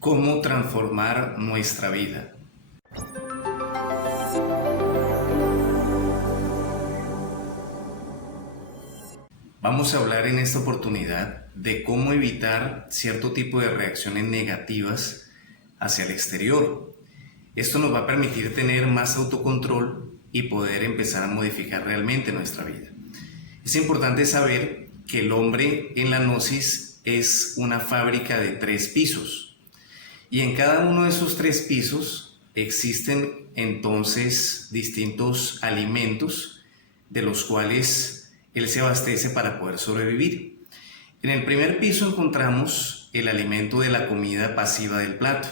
cómo transformar nuestra vida. Vamos a hablar en esta oportunidad de cómo evitar cierto tipo de reacciones negativas hacia el exterior. Esto nos va a permitir tener más autocontrol y poder empezar a modificar realmente nuestra vida. Es importante saber que el hombre en la gnosis es una fábrica de 3 pisos. Y en cada uno de esos 3 pisos existen entonces distintos alimentos de los cuales él se abastece para poder sobrevivir. En el primer piso encontramos el alimento de la comida pasiva del plato.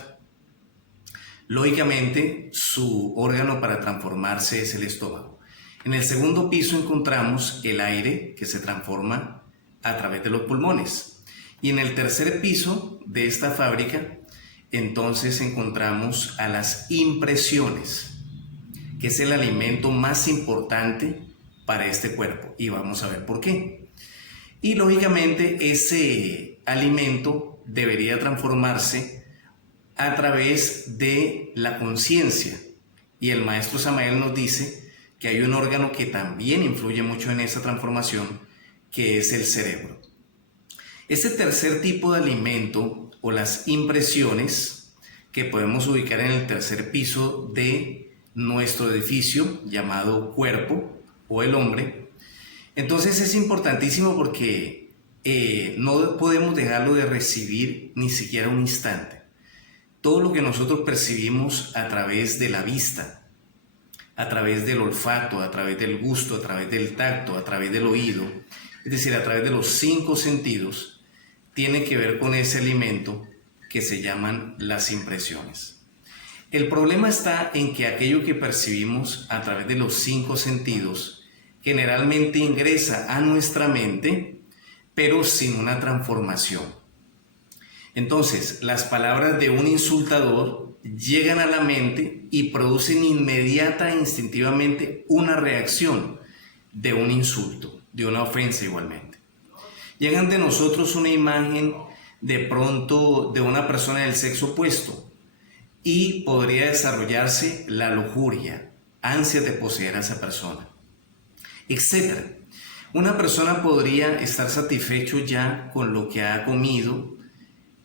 Lógicamente, su órgano para transformarse es el estómago. En el segundo piso encontramos el aire que se transforma a través de los pulmones. Y en el tercer piso de esta fábrica, entonces encontramos a las impresiones, que es el alimento más importante para este cuerpo. Y vamos a ver por qué. Y lógicamente ese alimento debería transformarse a través de la conciencia. Y el maestro Samael nos dice que hay un órgano que también influye mucho en esa transformación, que es el cerebro. Este tercer tipo de alimento o las impresiones que podemos ubicar en el tercer piso de nuestro edificio llamado cuerpo o el hombre, entonces es importantísimo porque no podemos dejarlo de recibir ni siquiera un instante. Todo lo que nosotros percibimos a través de la vista, a través del olfato, a través del gusto, a través del tacto, a través del oído, es decir, a través de los 5 sentidos, tiene que ver con ese alimento que se llaman las impresiones. El problema está en que aquello que percibimos a través de los 5 sentidos generalmente ingresa a nuestra mente, pero sin una transformación. Entonces, las palabras de un insultador llegan a la mente y producen inmediata e instintivamente una reacción de un insulto, de una ofensa igualmente. Llegan de nosotros una imagen de pronto de una persona del sexo opuesto y podría desarrollarse la lujuria, ansia de poseer a esa persona, etc. Una persona podría estar satisfecho ya con lo que ha comido,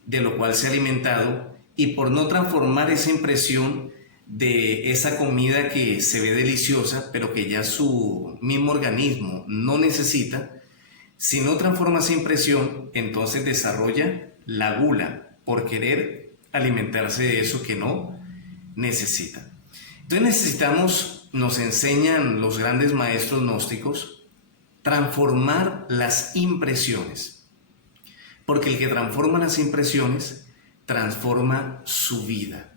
de lo cual se ha alimentado, y por no transformar esa impresión de esa comida que se ve deliciosa, pero que ya su mismo organismo no necesita, si no transforma esa impresión, entonces desarrolla la gula por querer alimentarse de eso que no necesita. Entonces nos enseñan los grandes maestros gnósticos, transformar las impresiones. Porque el que transforma las impresiones, transforma su vida.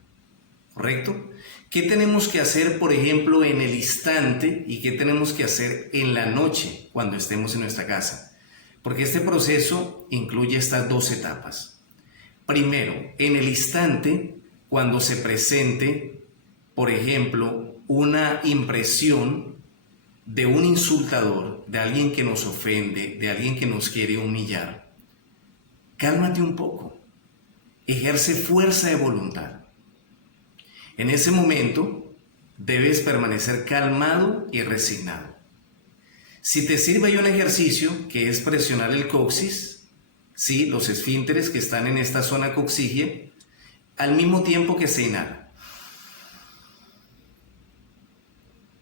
¿Correcto? ¿Qué tenemos que hacer, por ejemplo, en el instante y qué tenemos que hacer en la noche cuando estemos en nuestra casa? Porque este proceso incluye estas 2 etapas. Primero, en el instante, cuando se presente, por ejemplo, una impresión de un insultador, de alguien que nos ofende, de alguien que nos quiere humillar, cálmate un poco, ejerce fuerza de voluntad. En ese momento debes permanecer calmado y resignado. Si te sirve hay un ejercicio que es presionar el coxis, ¿sí? Los esfínteres que están en esta zona coxígea, al mismo tiempo que se inhala.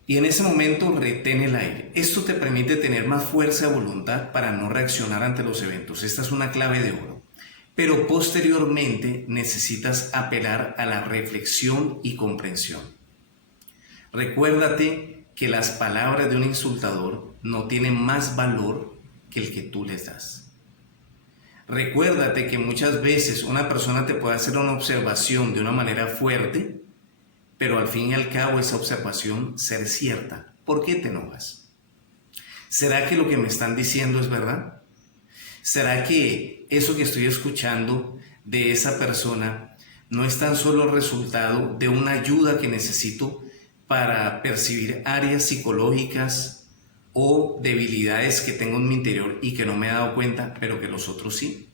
Y en ese momento retén el aire. Esto te permite tener más fuerza de voluntad para no reaccionar ante los eventos. Esta es una clave de oro. Pero posteriormente necesitas apelar a la reflexión y comprensión. Recuérdate que las palabras de un insultador no tienen más valor que el que tú les das. Recuérdate que muchas veces una persona te puede hacer una observación de una manera fuerte, pero al fin y al cabo esa observación ser cierta. ¿Por qué te enojas? ¿Será que lo que me están diciendo es verdad? ¿Será que eso que estoy escuchando de esa persona no es tan solo el resultado de una ayuda que necesito para percibir áreas psicológicas o debilidades que tengo en mi interior y que no me he dado cuenta, pero que los otros sí?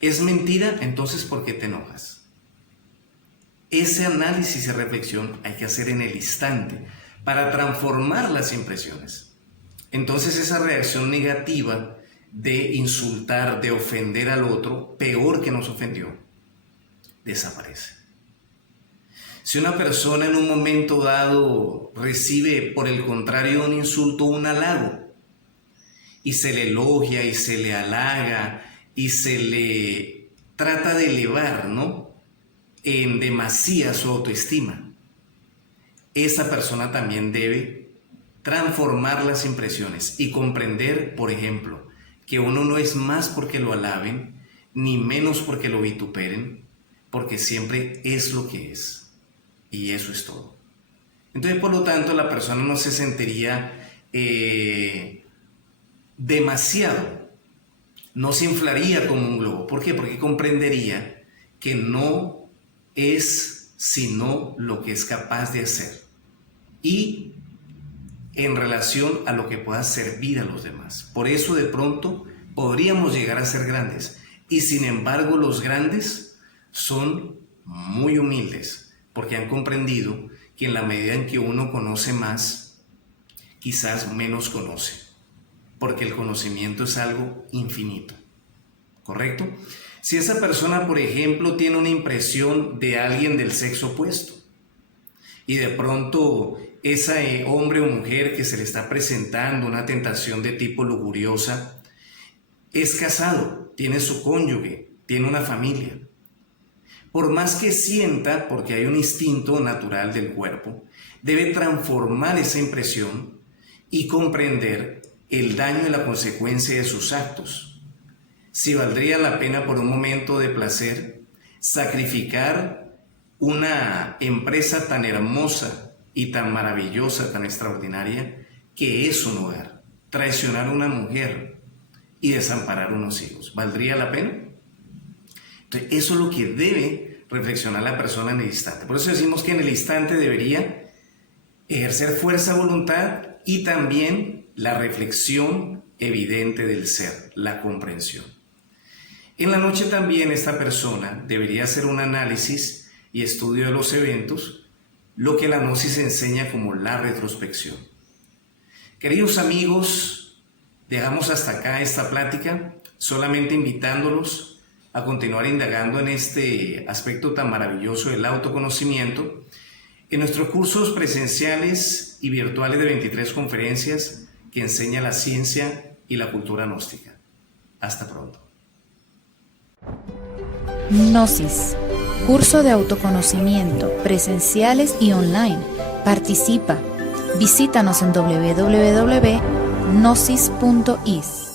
¿Es mentira? Entonces, ¿por qué te enojas? Ese análisis y reflexión hay que hacer en el instante para transformar las impresiones. Entonces esa reacción negativa de insultar, de ofender al otro, peor que nos ofendió, desaparece. Si una persona en un momento dado recibe, por el contrario, un insulto, un halago, y se le elogia y se le halaga y se le trata de elevar, ¿no?, en demasía su autoestima, esa persona también debe transformar las impresiones y comprender, por ejemplo, que uno no es más porque lo alaben, ni menos porque lo vituperen, porque siempre es lo que es. Y eso es todo. Entonces, por lo tanto, la persona no se sentiría demasiado, no se inflaría como un globo. ¿Por qué? Porque comprendería que no es sino lo que es capaz de hacer y en relación a lo que pueda servir a los demás. Por eso de pronto podríamos llegar a ser grandes, y sin embargo los grandes son muy humildes porque han comprendido que en la medida en que uno conoce más, quizás menos conoce, porque el conocimiento es algo infinito, ¿correcto? Si esa persona, por ejemplo, tiene una impresión de alguien del sexo opuesto y de pronto ese hombre o mujer que se le está presentando una tentación de tipo lujuriosa es casado, tiene su cónyuge, tiene una familia, por más que sienta, porque hay un instinto natural del cuerpo, debe transformar esa impresión y comprender el daño y la consecuencia de sus actos. Si valdría la pena por un momento de placer sacrificar una empresa tan hermosa y tan maravillosa, tan extraordinaria, que es un hogar, traicionar a una mujer y desamparar unos hijos. ¿Valdría la pena? Entonces, eso es lo que debe reflexionar la persona en el instante. Por eso decimos que en el instante debería ejercer fuerza de voluntad y también la reflexión evidente del ser, la comprensión. En la noche también esta persona debería hacer un análisis y estudio de los eventos, lo que la gnosis enseña como la retrospección. Queridos amigos, dejamos hasta acá esta plática, solamente invitándolos a continuar indagando en este aspecto tan maravilloso del autoconocimiento en nuestros cursos presenciales y virtuales de 23 conferencias que enseña la ciencia y la cultura gnóstica. Hasta pronto. Gnosis, curso de autoconocimiento, presenciales y online. Participa. Visítanos en www.gnosis.is.